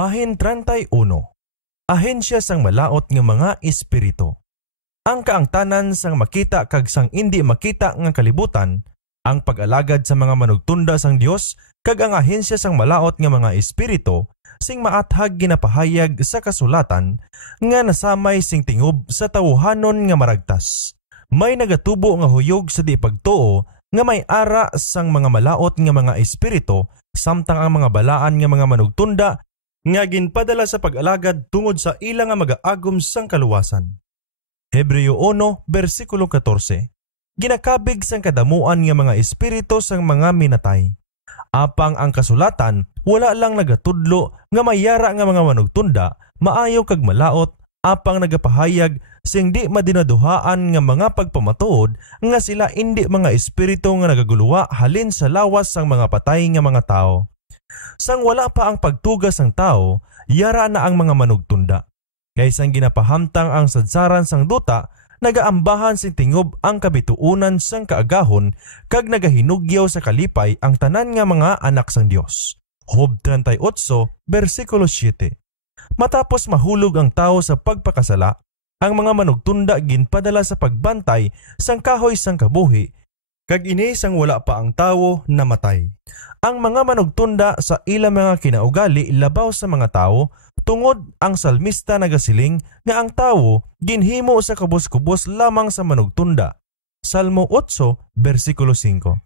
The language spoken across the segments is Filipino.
Bahin 31. Ahensya sang malaot nga mga espiritu. Ang kaangtanan sang makita kag sang indi makita nga kalibutan, ang pag-alagad sa mga manugtunda sang Dios kag ang ahensya sang malaot nga mga espiritu sing maathag ginapahayag sa kasulatan nga nasamay sing tingob sa tawuhanon nga maragtas. May nagatubo nga huyog sa di pagtuo nga may ara sang mga malaot nga mga espiritu samtang ang mga balaan nga mga manugtunda nga ginpadala sa pag-alagad tungod sa ila nga mag-aagom sang kaluwasan. Hebreo 1, versikulo 14. Ginakabig sang kadamuan nga mga espiritu sang mga minatay. Apang ang kasulatan, wala lang nagatudlo nga mayara nga mga manugtunda, maayo kag malaot, apang nagapahayag sing di madinaduhaan nga mga pagpamatuod nga sila indi mga espiritu nga nagaguluwa halin sa lawas sang mga patay nga mga tao. Sang wala pa ang pagtugas ng tao, yara na ang mga manugtunda. Kaysang ginapahamtang ang sadsaran sang duta, nagaambahan sing tingob ang kabituunan sang kaagahon kag nagahinugyaw sa kalipay ang tanan nga mga anak sang Dios. Job 38, versikulo 7. Matapos mahulog ang tao sa pagpakasala, ang mga manugtunda ginpadala sa pagbantay sang kahoy sang kabuhi, kag ini sang wala pa ang tawo namatay. Ang mga manugtunda sa ilang mga kinaugali labaw sa mga tao, tungod ang salmista nagasiling nga ang tawo ginhimo sa kubos-kubos lamang sa manugtunda. Salmo 8, versikulo 5.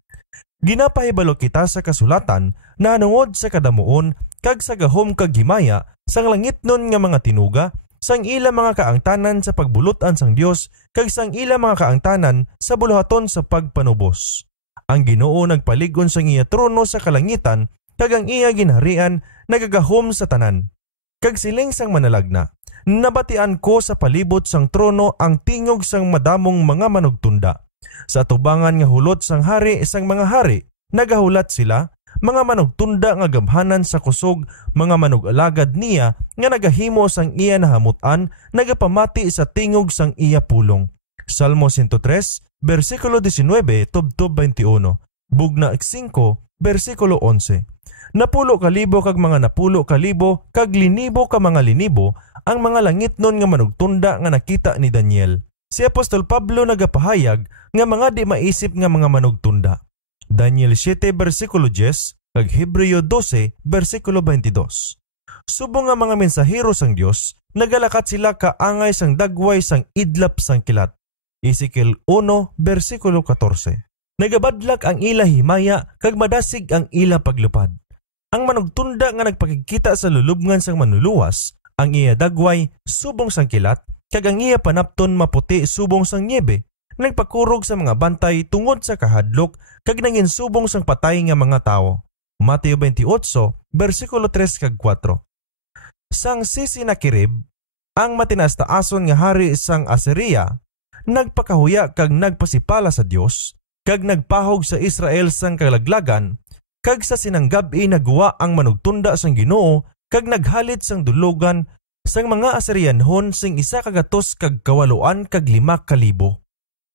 Ginapahibalo kita sa kasulatan na nungod sa kadamuon kag sa gahom kag himaya sang langitnon nga mga tinuga, sang ila mga kaangtanan sa pagbulutan sang Dios kag sang ila mga kaangtanan sa buluhaton sa pagpanubos. Ang Ginoo nagpaligon sang iya trono sa kalangitan kag ang iya ginharian nagagahom sa tanan. Kag siling sang manalagna, nabatian ko sa palibot sang trono ang tingog sang madamong mga manugtunda. Sa atubangan nga hulot sang hari sang mga hari, nagahulat sila, mga manugtunda nga gamhanan sa kusog, mga manug-alagad niya nga nagahimo sang iya nahamutan, nagapamati sa tingog sang iya pulong. Salmo 103, versikulo 19, tubtob 21, bugna 5, versikulo 11. Napulo kalibo kag mga napulo kalibo kag linibo ka mga linibo ang mga langitnon nga manugtunda nga nakita ni Daniel. Si Apostol Pablo nagapahayag nga mga di maisip nga mga manugtunda. Daniel 7, versikulo 10, kag Hebreo 12, versikulo 22. Subong nga mga mensahero sang Dios, nagalakat sila kaangay sang dagway sang idlap sang kilat. Ezekiel 1, versikulo 14. Nagabadlak ang ila himaya kag madasig ang ila paglupad. Ang manugtunda nga nagpakikita sa lulubngan sang manluluwas, ang iya dagway subong sang kilat, kag ang iya panapton maputi subong sang niebe, nagpakurog sa mga bantay tungod sa kahadlok kag nangin subong sang patay nga mga tao. Mateo 28, versikulo 3 kag 4. Sang Sisinakirib, ang matinaas-taason nga hari sang Assyria, nagpakahuya kag nagpasipala sa Dios, kag nagpahog sa Israel sang kalaglagan, kag sa sinanggabi nagwa ang manugtunda sang Ginoo kag naghalit sang dulugan sang mga Assyrianhon sing 100 kag 8 kag 5 kalibo.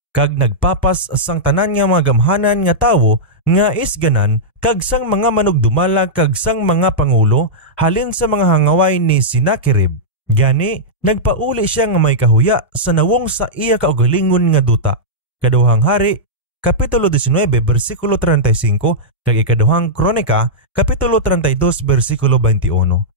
Kag nagpapas sang tanan nga mga gamhanan nga tawo nga isganan kag sang mga manugdumala kag sang mga pangulo halin sa mga hangaway ni Senakirib. Gani nagpauli siya nga may kahuya sa nawong sa iya kaugalingon nga duta. Kaduhang Hari Kapitulo 19, versikulo 35, kag ikaduhang Kronika, Kapitulo 32, versikulo 21.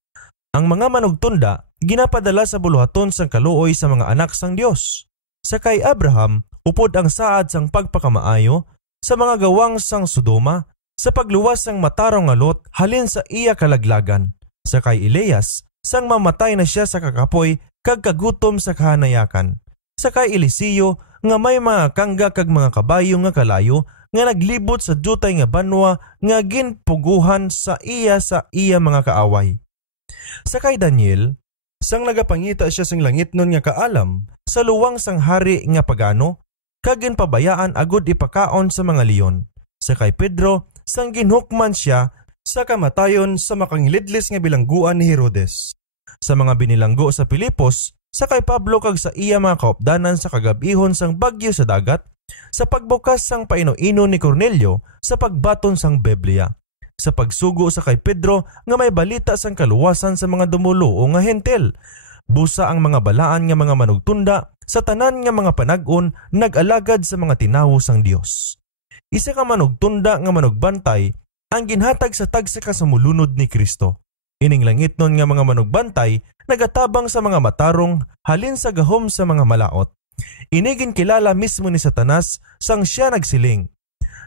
Ang mga manugtunda, ginapadala sa buluhaton sang kaluoy sa mga anak sang Dios. Sa kay Abraham, upod ang saad sang pagpakamaayo, sa mga gawang sang Sodoma, sa pagluwas sang matarong nga Lot, halin sa iya kalaglagan. Sa kay Elias, sang mamatay na siya sa kakapoy, kag kagutom sa kahanayakan. Sa kay Eliseo, nga may mga kangga kag mga kabayo nga kalayo nga naglibot sa dutay nga banwa nga ginpuguhan sa iya mga kaaway. Sa kay Daniel, sang nagapangita siya sang langitnon nga kaalam sa luwang sang hari nga pagano kag ginpabayaan agud ipakaon sa mga leon. Sa kay Pedro, sang ginhukman siya sa kamatayon sa makangilidlis nga bilangguan ni Herodes. Sa mga binilanggo sa Pilipos, sa kay Pablo kag sa iya mga kaupdanan sa kagabihon sang bagyo sa dagat, sa pagbukas sang paino-ino ni Cornelio sa pagbaton sang Biblia. sa pagsugo sa kay Pedro nga may balita sang kaluwasan sa mga dumuluo nga hentil. Busa ang mga balaan nga mga manugtunda sa tanan nga mga panag-on nag-alagad sa mga tinawo sang Dios. Isa ka manugtunda nga manugbantay ang ginhatag sa tagsa ka sa mulunod ni Kristo. Ining langit nun nga mga manugbantay nagatabang sa mga matarong halin sa gahom sa mga malaot. Inigin kilala mismo ni Satanas sang siya nagsiling.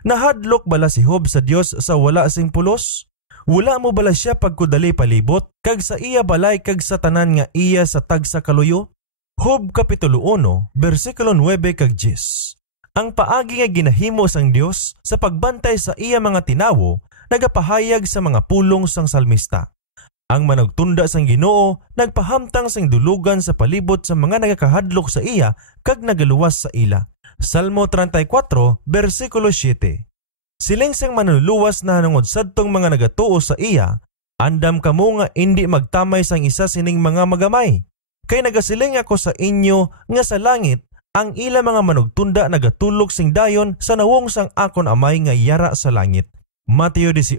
Nahadlok bala si Job sa Dios sa wala sing pulos? Wala mo bala siya pagkudali palibot kag sa iya balay kag sa tanan nga iya sa tagsa kaluyo? Job Kapitulo 1, versikulo 9 kag 10. Ang paagi nga ginahimo sang Dios sa pagbantay sa iya mga tinawo nagapahayag sa mga pulong sang salmista. Ang managtunda sang Ginoo nagpahamtang sang dulugan sa palibot sa mga nagakahadlok sa iya kag nagaluwas sa ila. Salmo 34, versikulo 7. Siling sang manluluwas na hanungod sadtong mga nagatuo sa iya, andam kamo nga indi magtamay sang isa sining mga magamay. Kay nagasiling ako sa inyo nga sa langit, ang ila mga manugtunda nagatulog sing dayon sa nawong sang akon amay nga yara sa langit. Mateo 18,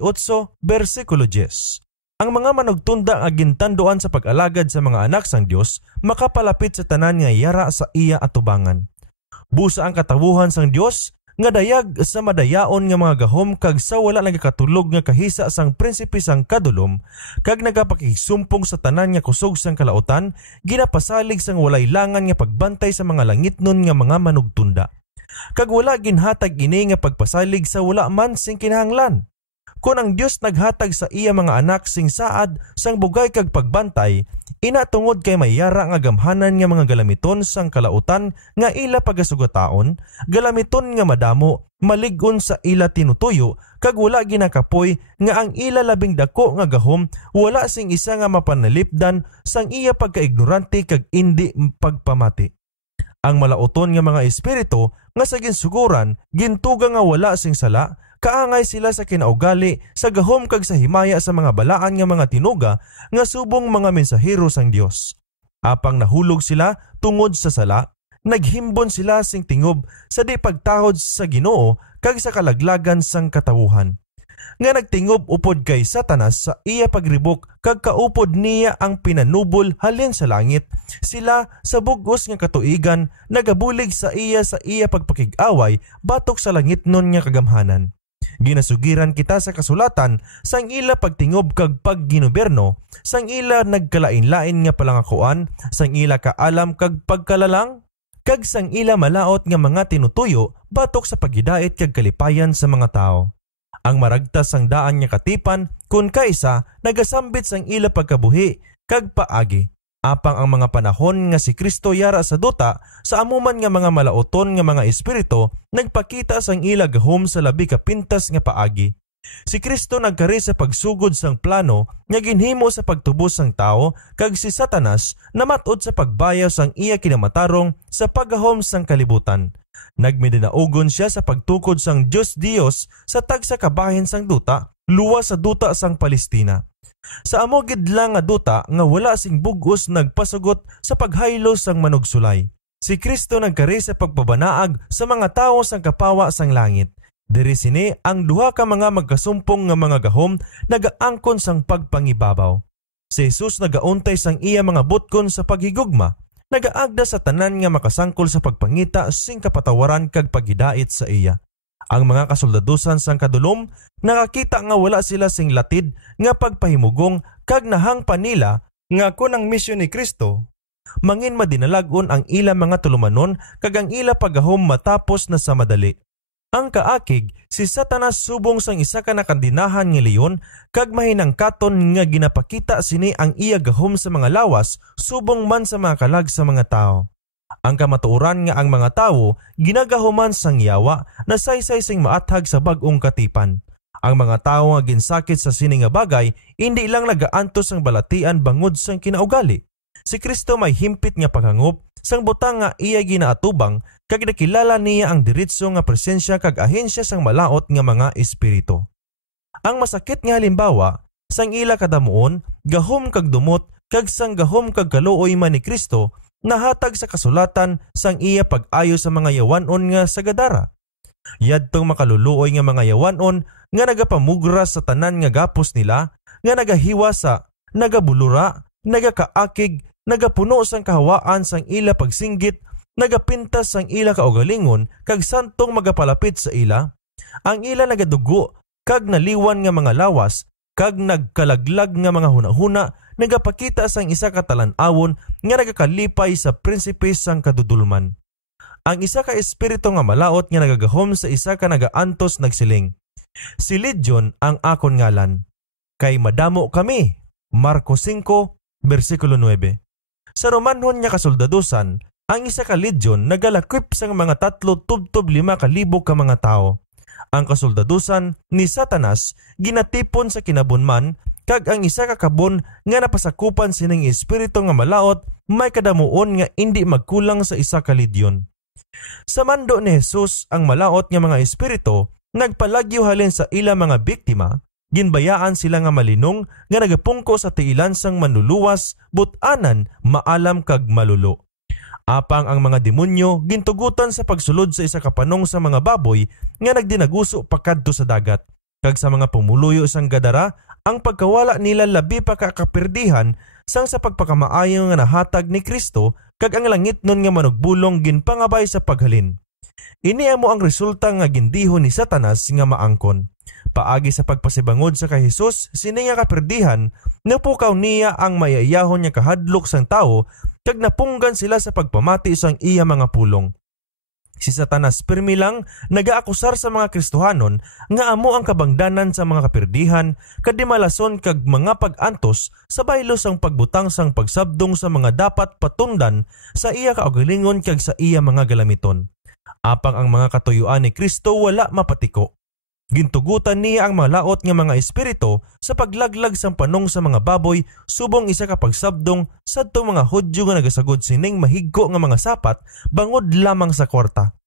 versikulo 10. Ang mga manugtunda nga gintanduan sa pag-alagad sa mga anak sang Dios makapalapit sa tanan nga yara sa iya atubangan. Busa ang katawuhan sang Dios nga dayag sa madayaon nga mga gahom kag sa wala nagakatulog nga kahisa sang prinsipe sang kadulom kag nagapakisumpong sa tanan nga kusog sang kalautan, ginapasalig sang walay langan nga pagbantay sa mga langit nun nga mga manugtunda. Kag wala ginhatag ini nga pagpasalig sa wala man sing kinahanglan. Kung ang Dios naghatag sa iya mga anak sing saad sang bugay kag pagbantay, ina tungod kay mayara nga gamhanan nga mga galamiton sang kalautan nga ila pagasugataon, galamiton nga madamo, malig-on sa ila tinutuyo, kag wala ginakapoy nga ang ila labing dako nga gahom wala sing isa nga mapanalipdan sang iya pagkaignorante kag indi pagpamati. Ang malauton nga mga espiritu nga sa ginsuguran, gintuga nga wala sing sala, kaangay sila sa kinaugali sa gahom kag sa himaya sa mga balaan nga mga tinuga nga subong mga mensahero sang Dios. Apang nahulog sila tungod sa sala, naghimbon sila sing tingob sa di pagtahod sa Ginoo kag sa kalaglagan sang katawuhan. Nga nagtingob upod kay Satanas sa iya pagribok kag kaupod niya ang pinanubol halin sa langit, sila sa bugos nga katuigan nagabulig sa iya pagpakig-away batok sa langit nun nga kagamhanan. Ginasugiran kita sa kasulatan sang ila pagtingob kag pagginuberno, sang ila nagkalain-lain nga palangakuan, sang ila kaalam kag pagkalalang, kag sang ila malaot nga mga tinutuyo batok sa paghidait kag kalipayan sa mga tao. Ang maragtas sang daan nga katipan kun kaysa nagasambit sang ila pagkabuhi kag paagi. Apang ang mga panahon nga si Kristo yara sa duta sa amuman nga mga malaoton nga mga espiritu nagpakita sang ila gahom sa labi ka pintas nga paagi. Si Kristo nagkari sa pagsugod sang plano nga ginhimo sa pagtubos sang tao kag si Satanas namatod sa pagbayaw sang iya kinamatarong sa paggahom sang kalibutan. Nagmidinaugon siya sa pagtukod sang Diyos sa tagsa kabahin sang duta, luwas sa duta sang Palestina. Sa amo gid lang nga duta nga wala sing bugos nagpasugot sa paghaylo sang manugsulay. Si Kristo nagkari sa pagpabanaag sa mga tawo sang kapawa sang langit. Diri sini ang duha ka mga magkasumpong nga mga gahom nagaangkon sang pagpangibabaw. Si Jesus nagauntay sang iya mga butkon sa paghigugma, nagaagda sa tanan nga makasangkol sa pagpangita sing kapatawaran kag paghidait sa iya. Ang mga kasoldadusan sang kadulom nakakita nga wala sila sing latid nga pagpahimugong kag nahangpa nila nga kun ang misyon ni Kristo mangin madinalagon ang ila mga tulumanon kag ang ila paggahom matapos na sa madali. Ang kaakig, si Satanas subong sang isa ka nakandinahan nga leon kag mahinangkaton nga ginapakita sini ang iya gahom sa mga lawas subong man sa mga kalag sa mga tao. Ang kamatuoran nga ang mga tao ginagahuman sang yawa na saysay sing maathag sa bag-ong katipan. Ang mga tao nga ginsakit sa sini nga bagay hindi lang nagaantos ang balatian bangod sang kinaugali. Si Kristo may himpit nga paghangop sang butang nga iya ginaatubang kag nakilala niya ang diretso nga presensya kag ahensya sang malaot nga mga espiritu. Ang masakit nga halimbawa sang ila kadamuon gahom kag dumot kag sang gahom kag kaluoy man ni Kristo nahatag sa kasulatan sang iya pag-ayo sa mga yawanon nga sa Gadara. Yadtong makaluluoy nga mga yawanon nga nagapamugra sa tanan nga gapos nila, nga nagahiwasa, nagabulura, nagakaakig, nagapuno sang kahawaan sang ila pagsinggit, nagapintas sang ila kaugalingon, kag santong magapalapit sa ila. Ang ila nagadugo, kag naliwan nga mga lawas, kag nagkalaglag nga mga hunahuna, nagapakita sang isa ka talan-awon nga nagakalipay sa prinsipe sang kadudulman. Ang isa ka espiritu nga malaot nga nagagahom sa isa ka nagaantos nagsiling, "Si Legion ang akon ngalan, kay madamo kami." Marcos 5, versikulo 9. Sa Romanhon nga kasoldadusan, ang isa ka legion nagalakip sang mga 3 tubtob 5,000 ka mga tao. Ang kasoldadusan ni Satanas ginatipon sa kinabunman, kag ang isa ka kabon nga napasakupan sining espiritu nga malaot may kadamuon nga indi magkulang sa isa ka legion. Sa mando ni Jesus ang malaot nga mga espiritu nagpalagyo halin sa ila mga biktima, ginbayaan sila nga malinong nga nagapungko sa tiilan sang manluluwas, but-anan, maalam kag malulo. Apang ang mga demonyo gintugutan sa pagsulod sa isa ka panong sa mga baboy nga nagdinaguso pakadto sa dagat, kag sa mga pumuluyo sang Gadara ang pagkawala nila labi pa kakapirdihan sang sa pagpakamaayo nga nahatag ni Kristo, kag ang langit nun nga manugbulong ginpangabay sa paghalin. Ini amo ang resulta nga gindihon ni Satanas nga maangkon. Paagi sa pagpasibangod sa kay Jesus sini nga kapirdihan, napukaw niya ang mayayahon nga kahadlok sang tao, kag napunggan sila sa pagpamati sang iya mga pulong. Si Satanas pirmi lang nagaakusar sa mga Kristohanon nga amo ang kabangdanan sa mga kapirdihan, kadimalason kag mga pag-antos sa baylo sang pagbutang sang pagsabdong sa mga dapat patundan sa iya kaugalingon kag sa iya mga galamiton. Apang ang mga katuyuan ni Kristo wala mapatiko. Gintugutan niya ang mga laot nga mga espiritu sa paglaglag sang panong sa mga baboy, subong isa ka pagsabdong sadtong mga Hudyo nga nagasagod sining mahigko nga mga sapat bangod lamang sa kwarta.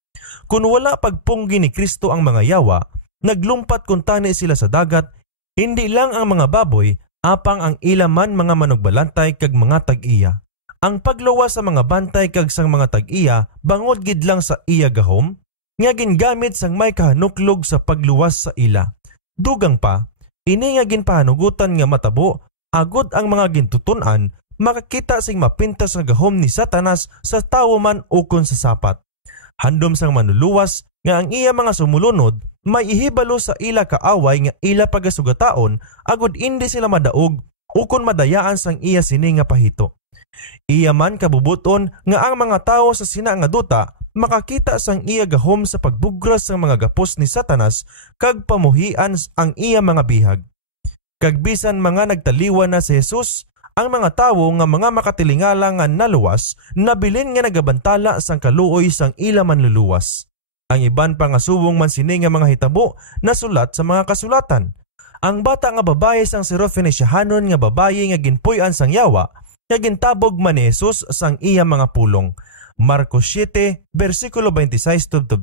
Kung wala pagpunggi ni Kristo ang mga yawa, naglumpat kun tani sila sa dagat, hindi lang ang mga baboy, apang ang ilaman mga manugbalantay kag mga tag-iya. Ang pagluwas sa mga bantay kag sang mga tag-iya bangod gid lang sa iya gahom, nga gingamit sang may kahanuklog sa pagluwas sa ila. Dugang pa, ini nga ginpahanugutan nga matabo, agod ang mga gintutunan, makakita sing mapintas nga gahom ni Satanas sa tawo man ukon sa sapat. Handom sang manluluwas nga ang iya mga sumulunod, may ihibalo sa ila kaaway nga ila pagasugataon, agod indi sila madaog, ukon madayaan sang iya sini nga pahito. Iya man kabubuton nga ang mga tao sa sina nga duta, makakita sang iya gahom sa pagbugras sang mga gapos ni Satanas, kag pamuhian ang iya mga bihag. Kag bisan mga nagtaliwan na si Jesus, ang mga tawo nga mga makatilingala nga naluwas, nabilin nga nagabantala sang kaluoy sang ila manluluwas. Ang iban pa nga subong man sini nga mga hitabo nasulat sa mga kasulatan. Ang bata nga babae sang Sirofenisyahanon nga babaye nga ginpuy-an sang yawa, nga gintabog man ni Jesus sang iya mga pulong. Marcos 7, versikulo 26-30.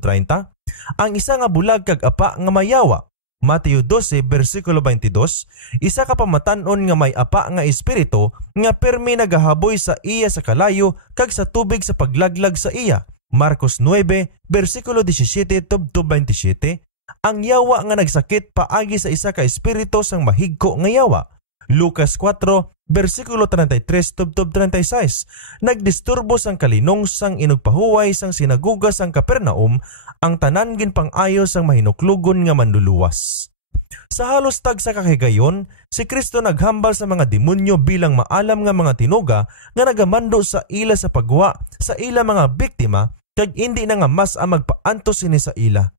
Ang isa nga bulag kag apa nga mayawa. Mateo 12, versikulo 22. Isa ka pamatanon nga may apa nga espiritu nga permi nagahaboy sa iya sa kalayo kag sa tubig sa paglaglag sa iya. Marcos 9, versikulo 17-27. Ang yawa nga nagsakit paagi sa isa ka espiritu sang mahigko nga yawa. Lucas 4, versikulo 33-36. Nagdisturbo sang kalinong sang inugpahuway sang sinaguga sang Capernaum, ang tanan ginpang-ayo sang mahinuklugon nga manluluwas. Sa halos tag sa kahigayon, si Kristo naghambal sa mga demonyo bilang maalam nga mga tinuga nga nagamando sa ila sa pagwa sa ila mga biktima, kag indi na nga mas ang magpaantos sini sa ila.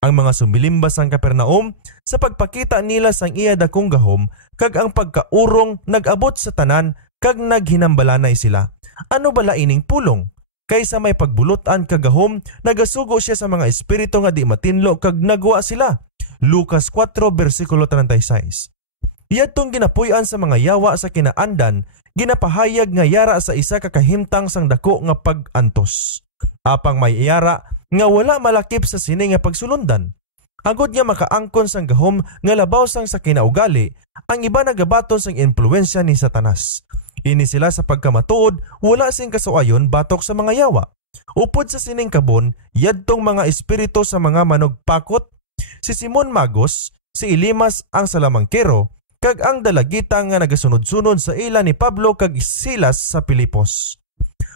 Ang mga sumilimbas sang Capernaum sa pagpakita nila sang iya dakong gahom, kag ang pagkaurong nag-abot sa tanan, kag naghinambalanay sila. Ano bala ining pulong? Kaysa may pagbulutan kagahom, nagasugo siya sa mga espiritu nga di matinlo kag nagwa sila. Lucas 4, versikulo 36. Iyadtong ginapuy-an sa mga yawa sa kinaandan, ginapahayag nga yara sa isa kakahimtang sang dako nga pag-antos. Apang may yara nga wala malakip sa sini nga pagsulundan. Agod nga makaangkon sang gahom nga labaw sang sa kinaugali, ang iba nagabaton sang impluensya ni Satanas. Ini sila sa pagkamatuod, wala sing kasuayon batok sa mga yawa. Upod sa sining kabon, yadtong mga espiritu sa mga manugpakot. Si Simon Magos, si Elimas ang salamangkero, kag ang dalagita nga nagasunod-sunod sa ila ni Pablo kag Silas sa Pilipos.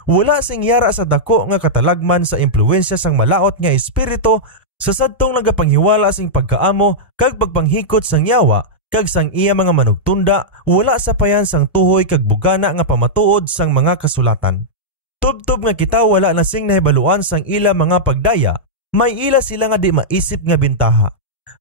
Wala sing yara sa dako nga katalagman sa impluwensya sang malaot nga espiritu sa sadtong nagapanghiwala sing pagkaamo kag pagpanghikot sang yawa kag sang iya mga manugtunda, wala sa payan sang tuhoy kag bugana nga pamatuod sang mga kasulatan. Tubtob nga kita wala na sing nahibaluan sang ila mga pagdaya, may ila sila nga di maisip nga bintaha.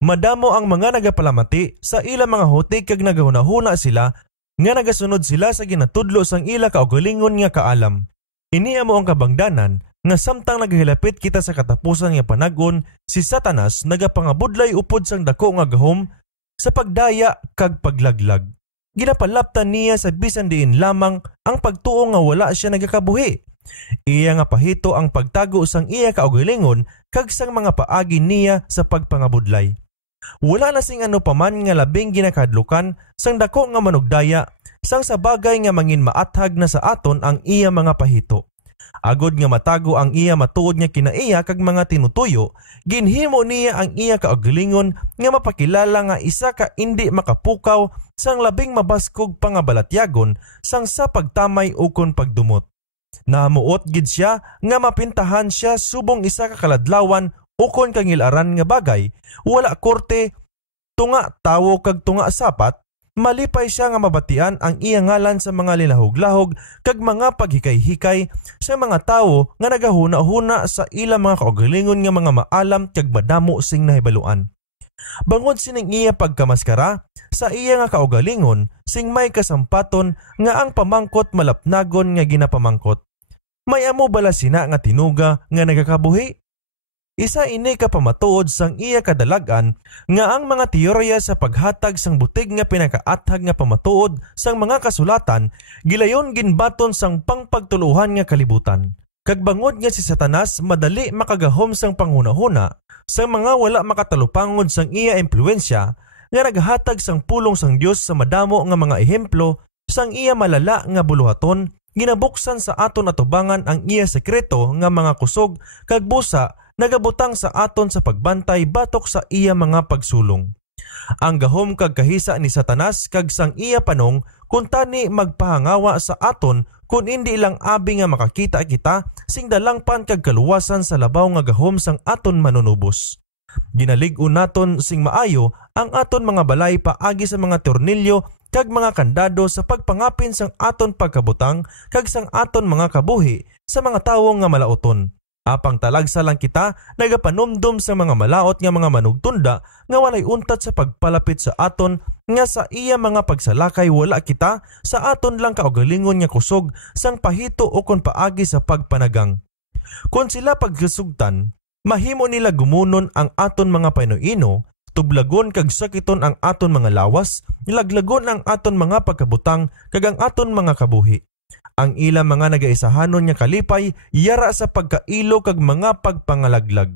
Madamo ang mga nagapalamati sa ila mga hutik kag nagahuna-huna sila nga nagasunod sila sa ginatudlo sang ila kaugalingon nga kaalam. Iniya mo ang kabangdanan nga samtang naghilapit kita sa katapusan nga panagon, si Satanas nagapangabudlay upod sang dako nga gahom sa pagdaya kag paglaglag. Ginapalaptan niya sa bisan diin lamang ang pagtuo nga wala siya nagakabuhi. Iya nga pahito ang pagtago sang iya kaugalingon kag sang mga paagi niya sa pagpangabudlay. Wala na sing ano paman nga labing ginakadlukan sang dako nga manugdaya sang sa bagay nga mangin maathag na sa aton ang iya mga pahito. Agod nga matago ang iya matuod nga kinaiya kag mga tinutuyo, ginhimo niya ang iya kaugalingon nga mapakilala nga isa ka indi makapukaw sang labing mabaskog pangabalatyagon sang sa pagtamay ukon pagdumot. Namuot gid siya nga mapintahan siya subong isa ka kaladlawan ukon kangilaran nga bagay, wala korte, tunga tawo kag tunga sapat, malipay siya nga mabatian ang iya ngalan sa mga linahog-lahog kag mga paghikay-hikay sa mga tawo nga nagahuna-huna sa ila mga kaugalingon nga mga maalam kag madamo sing nahibaluan. Bangod sining iya pagkamaskara, sa iya nga kaugalingon sing may kasampaton nga ang pamangkot malapnagon nga ginapamangkot. May amo bala sina nga tinuga nga nagakabuhi? Isa ini ka pamatuod sang iya kadalagan nga ang mga teorya sa paghatag sang butig nga pinakaathag nga pamatuod sang mga kasulatan gilayon ginbaton sang pangpagtuluhan nga kalibutan. Kag bangod nga si Satanas madali makagahom sang panghuna-huna sang mga wala makatalupangod sang iya impluwensya nga naghatag sang pulong sang Dios sa madamo nga mga ehemplo sang iya malala nga buluhaton, ginabuksan sa aton atubangan ang iya sekreto nga mga kusog kag busa nagabutang sa aton sa pagbantay batok sa iya mga pagsulong. Ang gahom kag kahisa ni Satanas kag sang iya panong kung tani magpahangawa sa aton kung hindi lang abi nga makakita kita sing dalangpan kag kaluwasan sa labaw nga gahom sang aton manunubos. Ginalig-on naton sing maayo ang aton mga balay paagi sa mga tornilyo kag mga kandado sa pagpangapin sang aton pagkabutang kag sang aton mga kabuhi sa mga tawo nga malauton. Apang talagsa lang kita nagapanumdum sa mga malaot nga mga manugtunda nga walay untat sa pagpalapit sa aton nga sa iya mga pagsalakay wala kita sa aton lang kaugalingon nga kusog sang pahito o kon paagi sa pagpanagang. Kung sila pagkasugtan, mahimo nila gumunon ang aton mga Pinoyino, tublagon kag sakiton ang aton mga lawas, laglagon ang aton mga pagkabutang kag ang aton mga kabuhi. Ang ilang mga nagaisahanon nga kalipay yara sa pagkailo kag mga pagpangalaglag.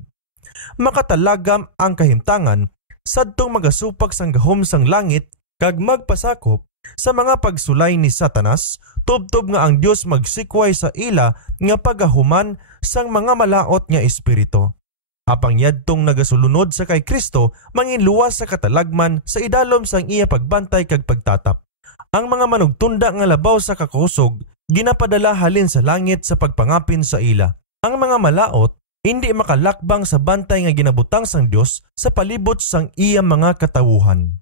Makatalagam ang kahimtangan sadtong magasupak sang gahom sang langit kag magpasakop sa mga pagsulay ni Satanas, tubtob nga ang Dios magsikway sa ila nga pagahuman sang mga malaot nga espiritu. Apang yadtong nagasulunod sa kay Kristo manginluwas sa katalagman sa idalom sang iya pagbantay kag pagtatap. Ang mga manugtunda nga labaw sa kakusog ginapadala halin sa langit sa pagpangapin sa ila. Ang mga malaot hindi makalakbang sa bantay nga ginabutang sang Dios sa palibot sang iya mga katawuhan.